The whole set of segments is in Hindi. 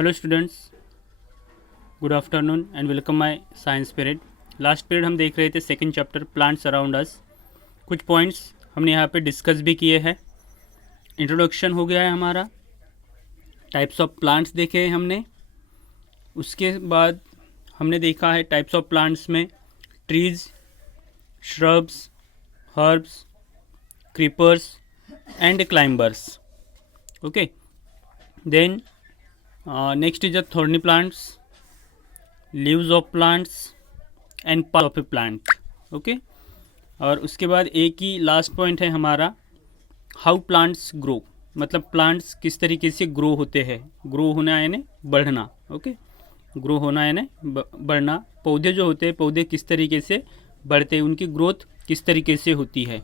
Hello students, good afternoon and welcome my science period. Last period हम देख रहे थे second chapter plants around us. कुछ पॉइंट्स हमने यहाँ पे डिस्कस भी किए हैं। इंट्रोडक्शन हो गया है हमारा, टाइप्स ऑफ प्लांट्स देखे हैं हमने। उसके बाद हमने देखा है टाइप्स ऑफ प्लांट्स में trees, shrubs, herbs, creepers and climbers. Okay, then next is a thorny plants, leaves of plants and part of a plant. Okay, और उसके बाद एक ही लास्ट पॉइंट है हमारा, हाउ प्लांट्स ग्रो, मतलब प्लांट्स किस तरीके से ग्रो होते हैं। ग्रो होना यानी बढ़ना। ओके, ग्रो होना यानी बढ़ना। पौधे जो होते हैं, पौधे किस तरीके से बढ़ते हैं, उनकी ग्रोथ किस तरीके से होती है।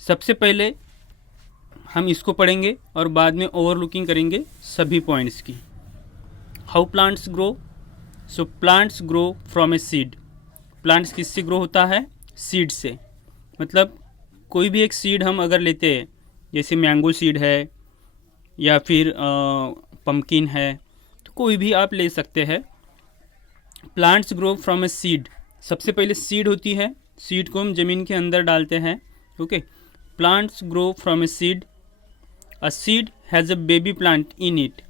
सबसे पहले हम इसको पढ़ेंगे और बाद में ओवरलुकिंग करेंगे सभी पॉइंट्स की। How plants grow, so plants grow from a seed. Plants किससे ग्रो होता है? सीड से। मतलब कोई भी एक सीड हम अगर लेते हैं, जैसे मैंगो सीड है या फिर पम्पकिन है, तो कोई भी आप ले सकते हैं। Plants grow from a seed. सबसे पहले सीड होती है, सीड को हम ज़मीन के अंदर डालते हैं। Okay, plants grow from a seed. A seed has a baby plant in it.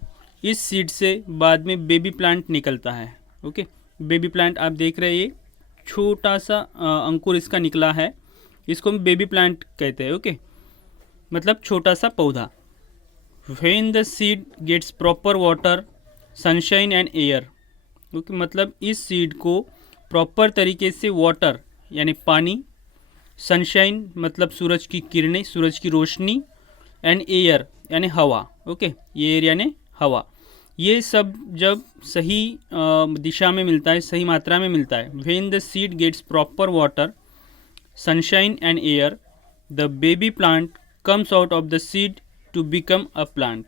इस सीड से बाद में बेबी प्लांट निकलता है। ओके, बेबी प्लांट आप देख रहे हैं, ये छोटा सा अंकुर इसका निकला है, इसको हम बेबी प्लांट कहते हैं। ओके, मतलब छोटा सा पौधा। When the seed gets proper water, sunshine and air. Okay, मतलब इस सीड को प्रॉपर तरीके से वाटर यानी पानी, सनशाइन मतलब सूरज की किरणें, सूरज की रोशनी, एंड एयर यानी हवा। ओके, ये एयर यानी हवा, ये सब जब सही दिशा में मिलता है, सही मात्रा में मिलता है। When the seed gets proper water, sunshine and air, the baby plant comes out of the seed to become a plant.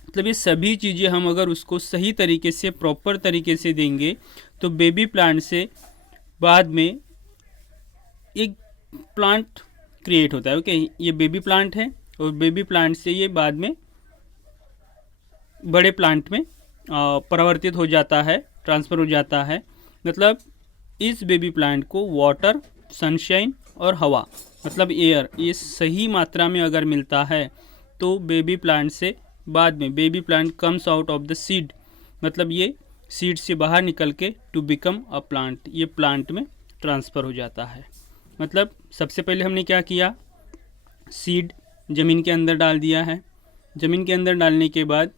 मतलब ये सभी चीज़ें हम अगर उसको सही तरीके से, प्रॉपर तरीके से देंगे तो बेबी प्लांट से बाद में एक प्लांट क्रिएट होता है। ओके, ये बेबी प्लांट है और बेबी प्लांट से ये बाद में बड़े प्लांट में परिवर्तित हो जाता है, ट्रांसफ़र हो जाता है। मतलब इस बेबी प्लांट को वाटर, सनशाइन और हवा मतलब एयर, ये सही मात्रा में अगर मिलता है तो बेबी प्लांट से बाद में baby plant comes out of the seed, मतलब ये सीड से बाहर निकल के टू बिकम अ प्लांट, ये प्लांट में ट्रांसफ़र हो जाता है। मतलब सबसे पहले हमने क्या किया, सीड ज़मीन के अंदर डाल दिया है। ज़मीन के अंदर डालने के बाद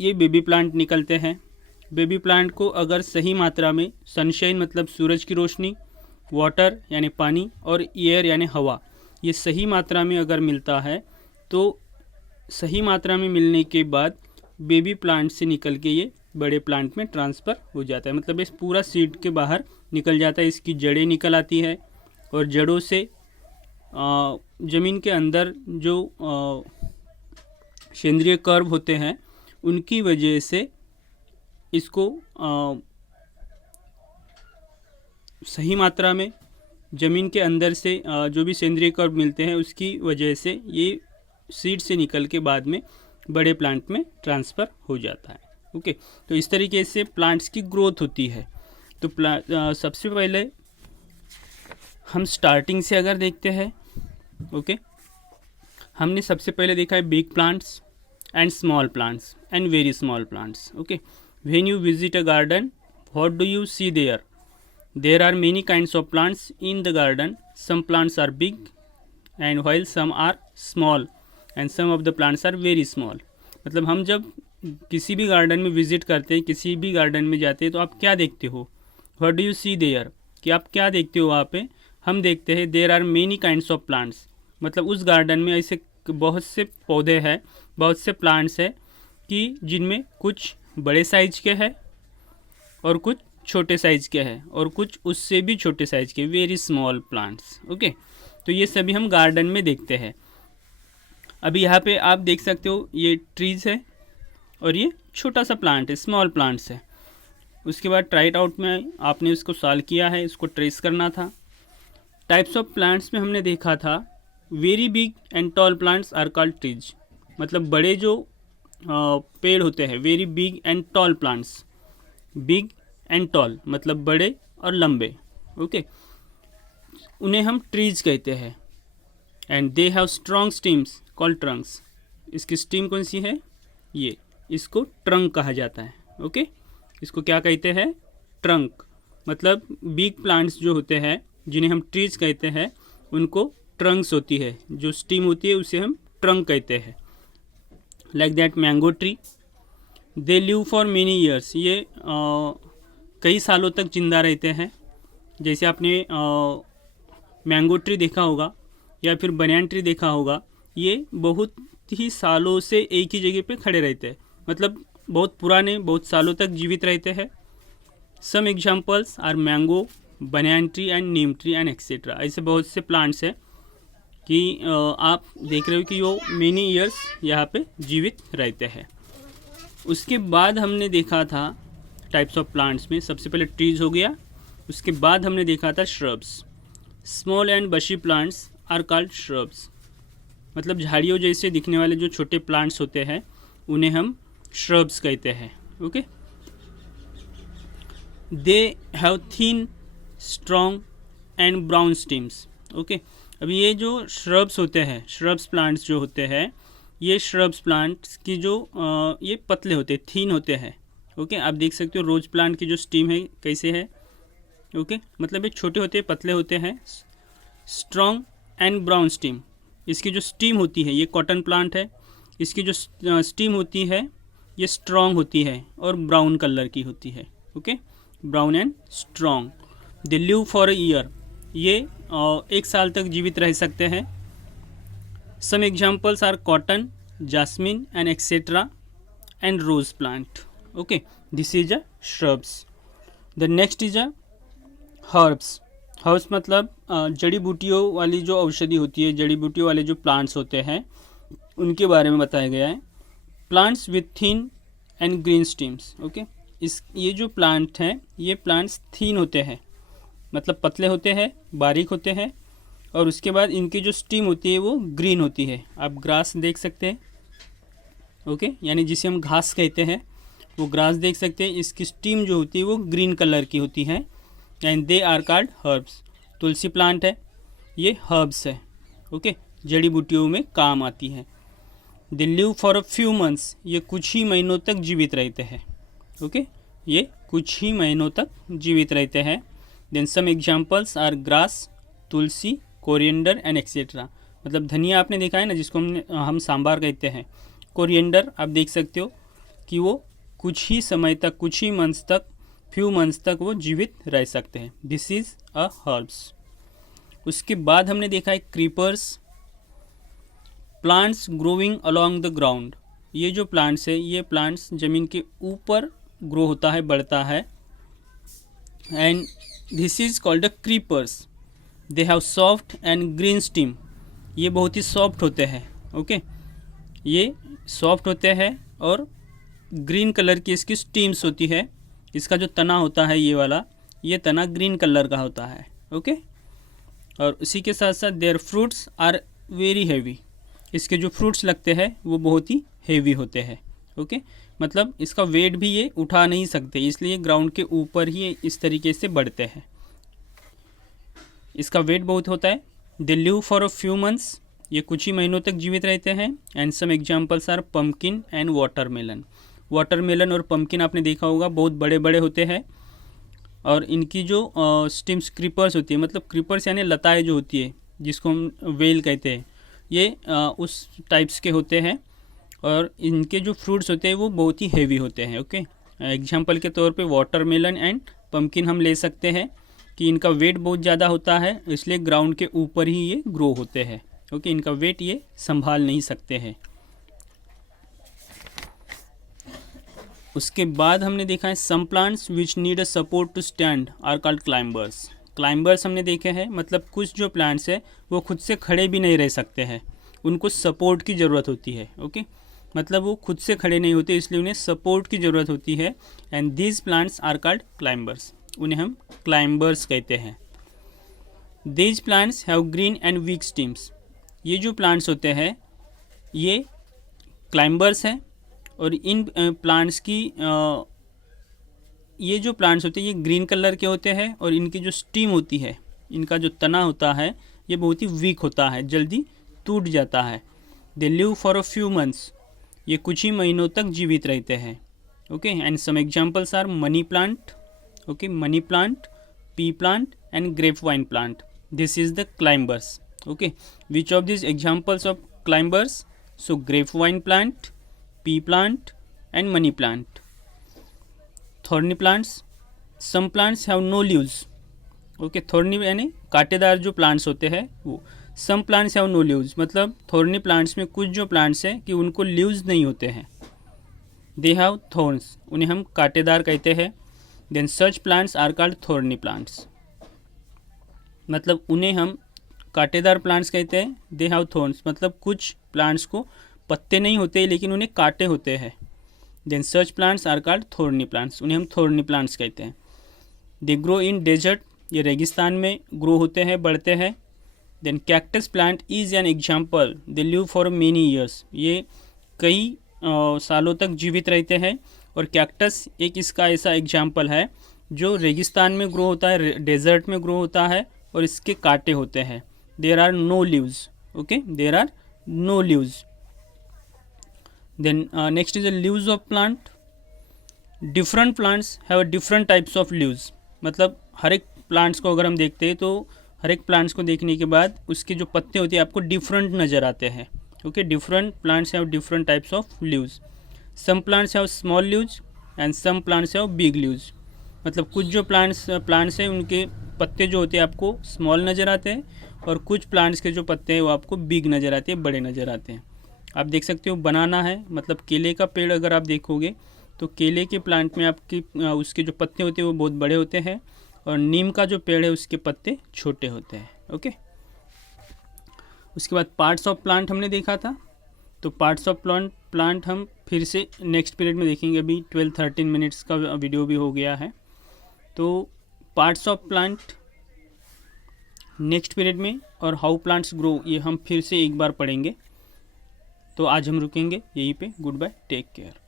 ये बेबी प्लांट निकलते हैं। बेबी प्लांट को अगर सही मात्रा में सनशाइन मतलब सूरज की रोशनी, वाटर यानी पानी और एयर यानी हवा, ये सही मात्रा में अगर मिलता है तो सही मात्रा में मिलने के बाद बेबी प्लांट से निकल के ये बड़े प्लांट में ट्रांसफ़र हो जाता है। मतलब इस पूरा सीड के बाहर निकल जाता है, इसकी जड़ें निकल आती है और जड़ों से ज़मीन के अंदर जो सेंद्रीय कर्व होते हैं उनकी वजह से इसको सही मात्रा में ज़मीन के अंदर से जो भी सेंद्रीय कर्व मिलते हैं उसकी वजह से ये सीड से निकल के बाद में बड़े प्लांट में ट्रांसफ़र हो जाता है। ओके, तो इस तरीके से प्लांट्स की ग्रोथ होती है। तो सबसे पहले हम स्टार्टिंग से अगर देखते हैं, ओके, हमने सबसे पहले देखा है big plants and small plants and very small plants. Okay, when you visit a garden, what do you see there? There are many kinds of plants in the garden. Some plants are big and while some are small and some of the plants are very small. मतलब हम जब किसी भी गार्डन में विजिट करते हैं, किसी भी गार्डन में जाते हैं, तो आप क्या देखते हो? What do you see there, कि आप क्या देखते हो वहाँ पे? हम देखते हैं there are many kinds of plants, मतलब उस गार्डन में ऐसे बहुत से पौधे हैं, बहुत से प्लांट्स हैं कि जिनमें कुछ बड़े साइज के हैं और कुछ छोटे साइज के हैं और कुछ उससे भी छोटे साइज के, वेरी स्मॉल प्लांट्स। ओके, तो ये सभी हम गार्डन में देखते हैं। अभी यहाँ पे आप देख सकते हो ये ट्रीज़ है और ये छोटा सा प्लांट है, स्मॉल प्लांट्स है। उसके बाद ट्राइट आउट में आपने इसको सॉल्व किया है, इसको ट्रेस करना था। टाइप्स ऑफ प्लांट्स में हमने देखा था very big and tall plants are called trees. मतलब बड़े जो पेड़ होते हैं, very big and tall plants, big and tall मतलब बड़े और लंबे, ओके, उन्हें हम ट्रीज कहते हैं। And they have strong stems called Trunks, इसकी स्टीम कौन सी है, ये, इसको ट्रंक कहा जाता है, ओके, इसको क्या कहते हैं, ट्रंक, मतलब बिग प्लांट्स जो होते हैं जिन्हें हम ट्रीज कहते हैं उनको ट्रंक्स होती है, जो स्टीम होती है उसे हम ट्रंक कहते हैं। Like that mango tree, they live for many years, ये कई सालों तक जिंदा रहते हैं। जैसे आपने मैंगो ट्री देखा होगा या फिर बनियान ट्री देखा होगा, ये बहुत ही सालों से एक ही जगह पे खड़े रहते हैं, मतलब बहुत पुराने, बहुत सालों तक जीवित रहते हैं। Some examples are mango, banyan tree and neem tree and etcetera. ऐसे बहुत से प्लांट्स हैं कि आप देख रहे हो कि वो मेनी ईयर्स यहाँ पे जीवित रहते हैं। उसके बाद हमने देखा था टाइप्स ऑफ प्लांट्स में, सबसे पहले ट्रीज हो गया, उसके बाद हमने देखा था श्रब्स। स्मॉल एंड बशी प्लांट्स आर कॉल्ड श्रब्स, मतलब झाड़ियों जैसे दिखने वाले जो छोटे प्लांट्स होते हैं उन्हें हम श्रब्स कहते हैं, okay. They have thin strong and brown stems, okay. अब ये जो श्रब्स होते हैं, श्रब्स प्लांट्स जो होते हैं, ये श्रब्स प्लांट्स की जो ये पतले होते हैं, थीन होते हैं, ओके। आप देख सकते हो रोज प्लांट की जो स्टीम है कैसे है, ओके, मतलब ये छोटे होते हैं, पतले होते हैं। स्ट्रॉन्ग एंड ब्राउन स्टीम, इसकी जो स्टीम होती है, ये कॉटन प्लांट है, इसकी जो स्टीम होती है ये स्ट्रॉन्ग होती है और ब्राउन कलर की होती है, okay, brown and strong. They live for a year, ये 1 साल तक जीवित रह सकते हैं। Some examples are cotton, jasmine and etcetera and rose plant, okay, this is a shrubs. The next is a herbs. Herbs मतलब जड़ी बूटियों वाली जो औषधि होती है, जड़ी बूटियों वाले जो प्लांट्स होते हैं उनके बारे में बताया गया है। Plants with thin and green stems, okay, ये जो प्लांट हैं ये प्लांट्स थिन होते हैं, मतलब पतले होते हैं, बारीक होते हैं, और उसके बाद इनकी जो स्टीम होती है वो ग्रीन होती है। आप ग्रास देख सकते हैं, ओके, यानी जिसे हम घास कहते हैं वो ग्रास देख सकते हैं, इसकी स्टीम जो होती है वो ग्रीन कलर की होती है। And they are called herbs. Tulsi plant है, ये हर्ब्स है, ओके, जड़ी बूटियों में काम आती है। They live for a few months, ये कुछ ही महीनों तक जीवित रहते हैं, ओके, ये कुछ ही महीनों तक जीवित रहते हैं। Then some examples are grass, tulsi, coriander and etcetera, मतलब धनिया आपने देखा है ना, जिसको हम सांबार कहते हैं। कोरिएंडर आप देख सकते हो कि वो कुछ ही समय तक, कुछ ही मंथ्स तक, फ्यू मंथ्स तक वो जीवित रह सकते हैं। This is a herbs. उसके बाद हमने देखा है creepers, plants growing along the ground. ये जो प्लांट्स है, ये प्लांट्स ज़मीन के ऊपर ग्रो होता है, बढ़ता है। And this is called a creepers. They have soft and green steam, ये बहुत ही सॉफ्ट होते हैं, ओके, ये सॉफ्ट होते हैं और ग्रीन कलर की इसकी स्टीम्स होती है। इसका जो तना होता है ये वाला, ये तना ग्रीन कलर का होता है, ओके। और उसी के साथ साथ there fruits are very heavy, इसके जो फ्रूट्स लगते हैं वो बहुत ही हैवी होते हैं, ओके, मतलब इसका वेट भी ये उठा नहीं सकते, इसलिए ग्राउंड के ऊपर ही इस तरीके से बढ़ते हैं, इसका वेट बहुत होता है। They live for a few months, ये कुछ ही महीनों तक जीवित रहते हैं। And some examples are pumpkin and watermelon. Watermelon और पम्पकिन आपने देखा होगा, बहुत बड़े बड़े होते हैं, और इनकी जो स्टिम्स क्रीपर्स होती है, मतलब क्रीपर्स यानी लताएँ जो होती है जिसको हम वेल कहते हैं, ये उस टाइप्स के होते हैं, और इनके जो फ्रूट्स होते हैं वो बहुत ही हैवी होते हैं, ओके। एग्जाम्पल के तौर पे वाटरमेलन एंड पम्पकिन हम ले सकते हैं कि इनका वेट बहुत ज़्यादा होता है, इसलिए ग्राउंड के ऊपर ही ये ग्रो होते हैं, ओके, इनका वेट ये संभाल नहीं सकते हैं। उसके बाद हमने देखा है some plants which need a support to stand are called climbers. Climbers हमने देखे हैं, मतलब कुछ जो प्लांट्स है वो खुद से खड़े भी नहीं रह सकते हैं, उनको सपोर्ट की ज़रूरत होती है, ओके, मतलब वो खुद से खड़े नहीं होते, इसलिए उन्हें सपोर्ट की ज़रूरत होती है। And these plants are called climbers, उन्हें हम क्लाइंबर्स कहते हैं। These plants have green and weak stems. ये जो प्लांट्स होते हैं ये क्लाइंबर्स हैं और इन प्लांट्स की ये जो प्लांट्स होते हैं ये ग्रीन कलर के होते हैं और इनकी जो स्टीम होती है, इनका जो तना होता है ये बहुत ही वीक होता है, जल्दी टूट जाता है। They live for a few months, ये कुछ ही महीनों तक जीवित रहते हैं। Okay, and some examples are money plant, okay, money plant, pea plant and grape vine plant. This is the climbers. Okay, which of this examples of climbers? So grape vine plant, pea plant and money plant. Thorny plants, some plants have no leaves. Okay, thorny यानी कांटेदार जो प्लांट्स होते हैं वो। सम प्लांट्स हैव नो लीव्स, मतलब थॉर्नी प्लांट्स में कुछ जो प्लांट्स हैं कि उनको लीव्स नहीं होते हैं। दे हैव थॉर्न्स, उन्हें हम कांटेदार कहते हैं। Then such plants are called thorny plants, मतलब उन्हें हम कांटेदार प्लांट्स कहते हैं। दे हैव थॉर्न्स, मतलब कुछ प्लांट्स को पत्ते नहीं होते लेकिन उन्हें कांटे होते हैं। Then such plants are called thorny plants, उन्हें हम थॉर्नी प्लांट्स कहते हैं। दे ग्रो इन डेजर्ट, ये रेगिस्तान में ग्रो होते हैं, बढ़ते हैं। Then cactus plant is an example, they live for many years, ये कई सालों तक जीवित रहते हैं। और कैक्टस एक इसका ऐसा एग्जाम्पल है जो रेगिस्तान में ग्रो होता है, डेजर्ट में ग्रो होता है और इसके कांटे होते हैं। There are no leaves, okay, there are no leaves. Then next is the leaves of plant. Different plants have different types of leaves, मतलब हर एक प्लांट्स को अगर हम देखते हैं तो हर एक प्लांट्स को देखने के बाद उसके जो पत्ते होते हैं आपको डिफरेंट नज़र आते हैं। Okay, different plants have different types of leaves. Some plants have small leaves and some plants have big leaves, मतलब कुछ जो प्लांट्स हैं उनके पत्ते जो होते हैं आपको स्मॉल नज़र आते हैं और कुछ प्लांट्स के जो पत्ते हैं वो आपको बिग नज़र आते हैं, बड़े नज़र आते हैं। आप देख सकते हो बनाना है, मतलब केले का पेड़ अगर आप देखोगे तो केले के प्लांट में आपकी उसके जो पत्ते होते हैं वो बहुत बड़े होते हैं और नीम का जो पेड़ है उसके पत्ते छोटे होते हैं। ओके, उसके बाद पार्ट्स ऑफ प्लांट हमने देखा था, तो पार्ट्स ऑफ प्लांट हम फिर से नेक्स्ट पीरियड में देखेंगे। अभी 12-13 मिनट्स का वीडियो भी हो गया है, तो parts of plant next period में और हाउ प्लांट्स ग्रो ये हम फिर से एक बार पढ़ेंगे। तो आज हम रुकेंगे यहीं पे। Good bye, take care.